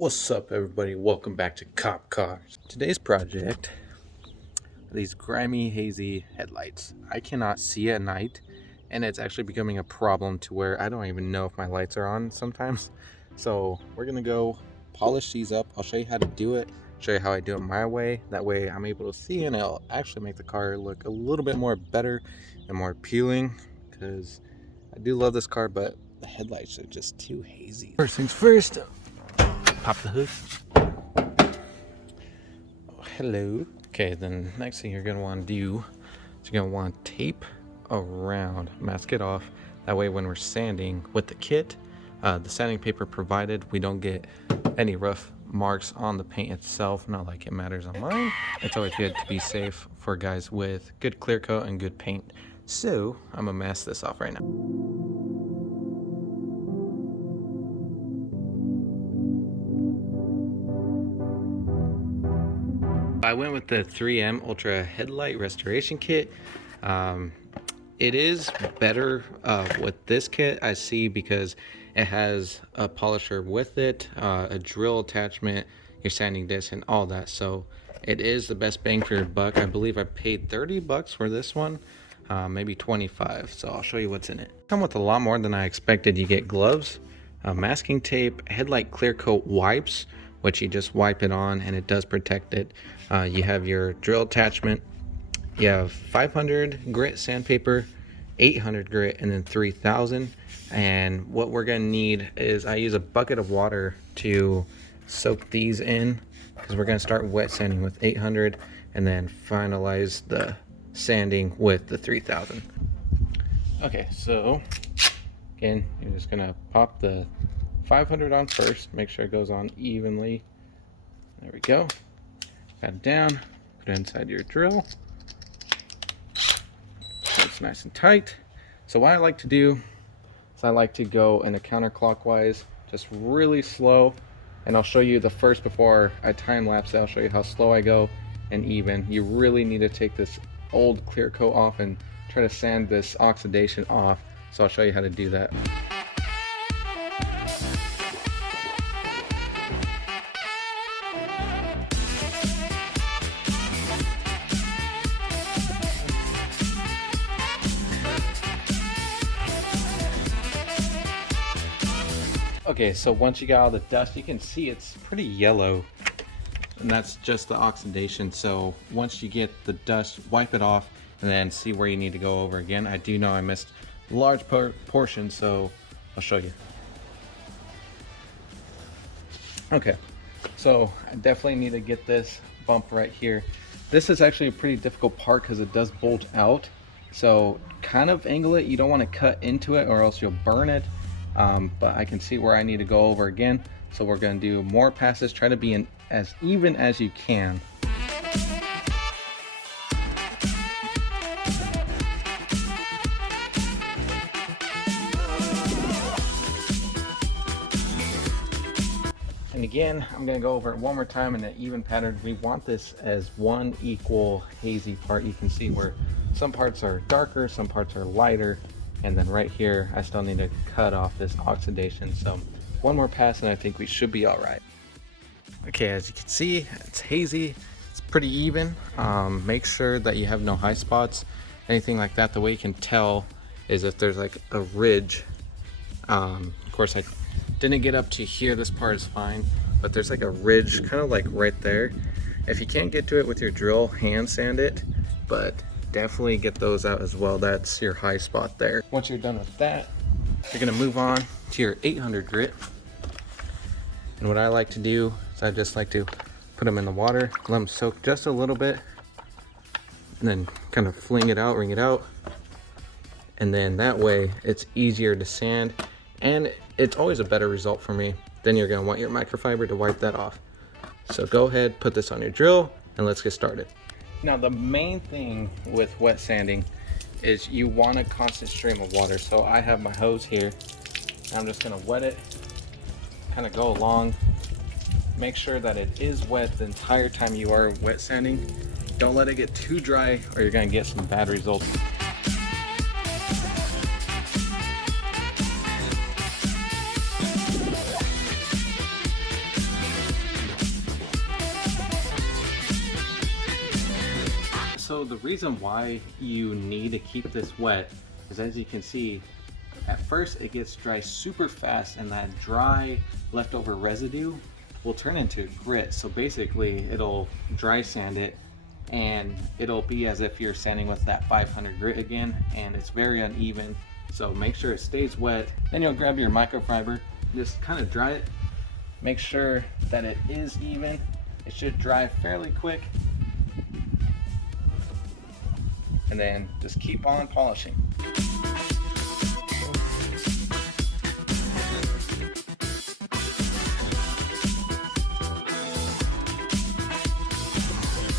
What's up, everybody? Welcome back to Cop Cars. Today's project are these grimy, hazy headlights. I cannot see at night, and it's actually becoming a problem to where I don't even know if my lights are on sometimes. So we're gonna go polish these up. I'll show you how to do it, show you how I do it my way. That way I'm able to see, and it'll actually make the car look a little bit more better and more appealing, because I do love this car, but the headlights are just too hazy. First things first, pop the hood. Oh, hello. Okay, then next thing you're gonna want to do is you're gonna want to tape around, mask it off. That way when we're sanding with the kit, the sanding paper provided, we don't get any rough marks on the paint itself. Not like it matters on mine. It's always good to be safe for guys with good clear coat and good paint. So I'm gonna mask this off right now. I went with the 3M Ultra Headlight Restoration Kit. It is better with this kit, I see, because it has a polisher with it, a drill attachment, your sanding disc, and all that. So it is the best bang for your buck. I believe I paid $30 for this one, maybe 25. So I'll show you what's in it. Come with a lot more than I expected. You get gloves, masking tape, headlight clear coat wipes, which you just wipe it on and it does protect it. You have your drill attachment, you have 500 grit sandpaper, 800 grit, and then 3000. And what we're gonna need is, I use a bucket of water to soak these in, because we're gonna start wet sanding with 800 and then finalize the sanding with the 3000. Okay, so again, you're just gonna pop the 500 on first, make sure it goes on evenly. There we go. Pat it down, put it inside your drill. So it's nice and tight. So what I like to do is I like to go in a counterclockwise, just really slow. And I'll show you the first before I time lapse it. I'll show you how slow I go and even. You really need to take this old clear coat off and try to sand this oxidation off. So I'll show you how to do that. Okay, so once you got all the dust, you can see it's pretty yellow, and that's just the oxidation. So once you get the dust, wipe it off and then see where you need to go over again. I do know I missed a large portion, so I'll show you. Okay, so I definitely need to get this bump right here. This is actually a pretty difficult part because it does bolt out. So kind of angle it. You don't want to cut into it or else you'll burn it. But I can see where I need to go over again. So we're going to do more passes. Try to be as even as you can. And again, I'm going to go over it one more time in an even pattern. We want this as one equal hazy part. You can see where some parts are darker, some parts are lighter. And then right here, I still need to cut off this oxidation. So one more pass and I think we should be all right. Okay, as you can see, it's hazy. It's pretty even. Make sure that you have no high spots, anything like that. The way you can tell is if there's like a ridge. Of course, I didn't get up to here. This part is fine, but there's like a ridge kind of like right there. If you can't get to it with your drill, hand sand it, but definitely get those out as well. That's your high spot there. Once you're done with that, you're gonna move on to your 800 grit. And what I like to do is I just like to put them in the water, let them soak just a little bit, and then kind of fling it out, wring it out. And then that way it's easier to sand, and it's always a better result for me. Then you're gonna want your microfiber to wipe that off. So go ahead, put this on your drill, and let's get started. Now the main thing with wet sanding is you want a constant stream of water. So I have my hose here, and I'm just gonna wet it, kind of go along. Make sure that it is wet the entire time you are wet sanding. Don't let it get too dry or you're gonna get some bad results. So the reason why you need to keep this wet is, as you can see, at first it gets dry super fast, and that dry leftover residue will turn into grit. So basically it'll dry sand it, and it'll be as if you're sanding with that 500 grit again, and it's very uneven. So make sure it stays wet. Then you'll grab your microfiber, just kind of dry it, make sure that it is even. It should dry fairly quick, and then just keep on polishing.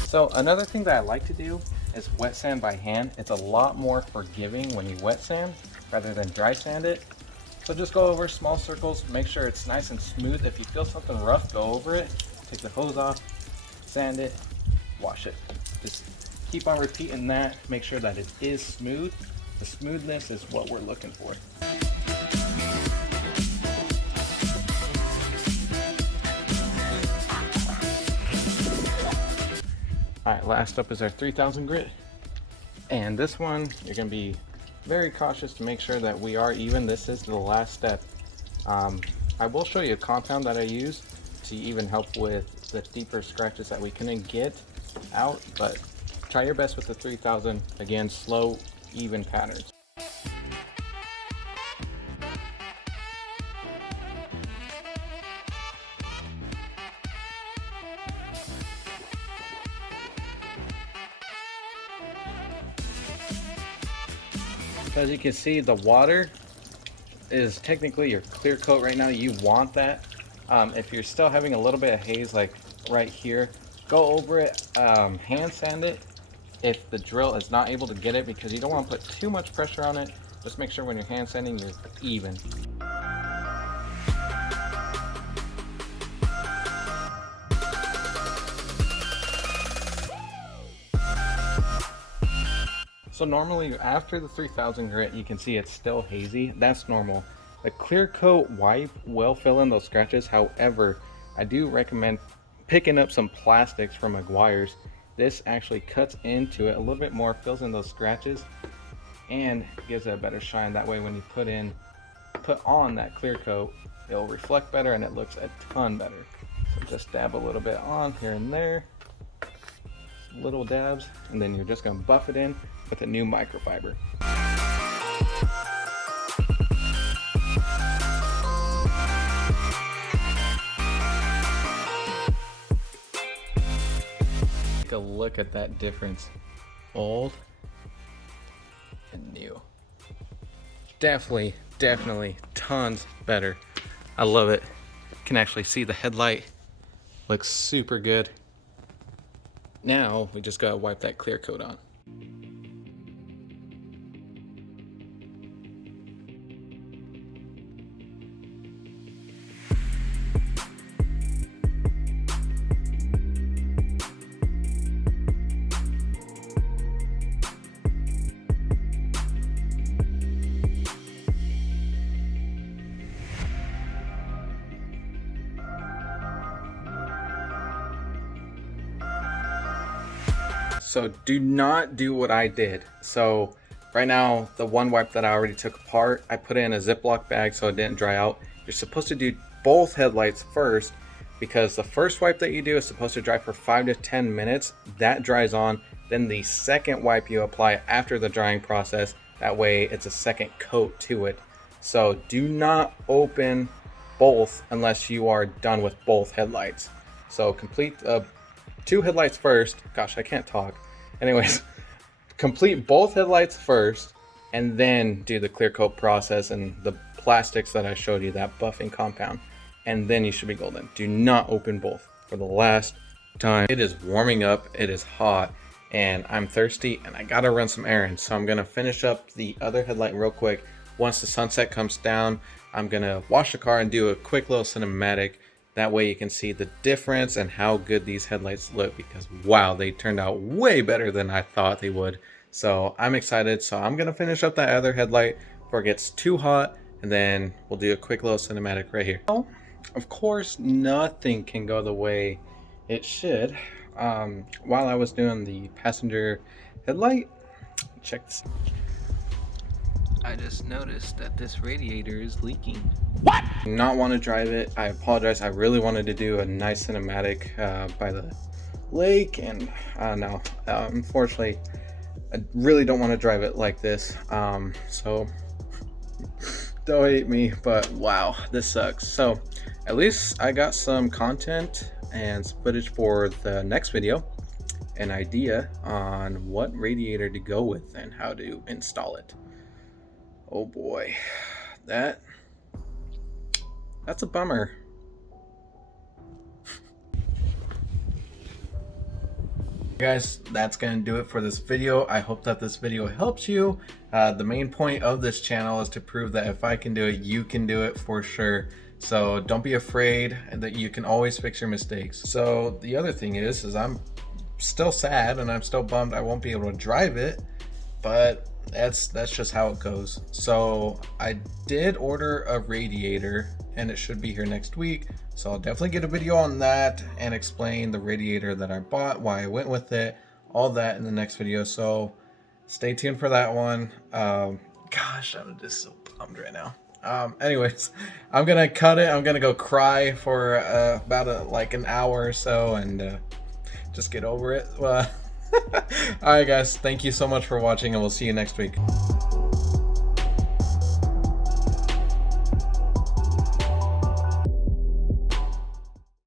So another thing that I like to do is wet sand by hand. It's a lot more forgiving when you wet sand rather than dry sand it. So just go over small circles, make sure it's nice and smooth. If you feel something rough, go over it, take the hose off, sand it, wash it. Just keep on repeating that, make sure that it is smooth. The smoothness is what we're looking for. All right, last up is our 3000 grit. And this one, you're gonna be very cautious to make sure that we are even. This is the last step. I will show you a compound that I use to even help with the deeper scratches that we couldn't get out, but try your best with the 3000. Again, slow, even patterns. As you can see, the water is technically your clear coat right now. You want that. If you're still having a little bit of haze, like right here, go over it, hand sand it if the drill is not able to get it, because you don't want to put too much pressure on it. Just make sure when you're hand sanding, you're even. So normally after the 3000 grit, you can see it's still hazy. That's normal. The clear coat wipe will fill in those scratches. However, I do recommend picking up some plastics from Meguiar's. This actually cuts into it a little bit more, fills in those scratches, and gives it a better shine. That way when you put on that clear coat, it'll reflect better and it looks a ton better. So just dab a little bit on here and there, little dabs, and then you're just gonna buff it in with a new microfiber. Take a look at that difference. Old and new. Definitely tons better. I love it. You can actually see the headlight. Looks super good. Now we just gotta wipe that clear coat on. So do not do what I did. So right now, the one wipe that I already took apart, I put it in a Ziploc bag so it didn't dry out. You're supposed to do both headlights first, because the first wipe that you do is supposed to dry for 5 to 10 minutes. That dries on. Then the second wipe you apply after the drying process. That way it's a second coat to it. So do not open both unless you are done with both headlights. So complete 2 headlights first. Gosh, I can't talk. Anyways, complete both headlights first, and then do the clear coat process and the plastics that I showed you, that buffing compound, and then you should be golden. Do not open both for the last time. It is warming up, it is hot, and I'm thirsty, and I gotta run some errands. So I'm gonna finish up the other headlight real quick. Once the sunset comes down, I'm gonna wash the car and do a quick little cinematic. That way you can see the difference and how good these headlights look, because wow, they turned out way better than I thought they would. So I'm excited. So I'm gonna finish up that other headlight before it gets too hot, and then we'll do a quick little cinematic right here. Of course, nothing can go the way it should while I was doing the passenger headlight, check this. I just noticed that this radiator is leaking. What? Not want to drive it. I apologize. I really wanted to do a nice cinematic by the lake, and no, unfortunately, I really don't want to drive it like this. So don't hate me, but wow, this sucks. So at least I got some content and some footage for the next video, an idea on what radiator to go with and how to install it. Oh boy, that's a bummer. Guys, that's gonna do it for this video. I hope that this video helps you. The main point of this channel is to prove that if I can do it, you can do it for sure. So don't be afraid, and that you can always fix your mistakes. So the other thing is I'm still sad and I'm still bummed I won't be able to drive it, but that's just how it goes. So I did order a radiator and it should be here next week, so I'll definitely get a video on that and explain the radiator that I bought, why I went with it, all that in the next video. So stay tuned for that one. Gosh, I'm just so bummed right now. Anyways, I'm gonna cut it. I'm gonna go cry for about like an hour or so and just get over it. Alright guys, thank you so much for watching, and we'll see you next week.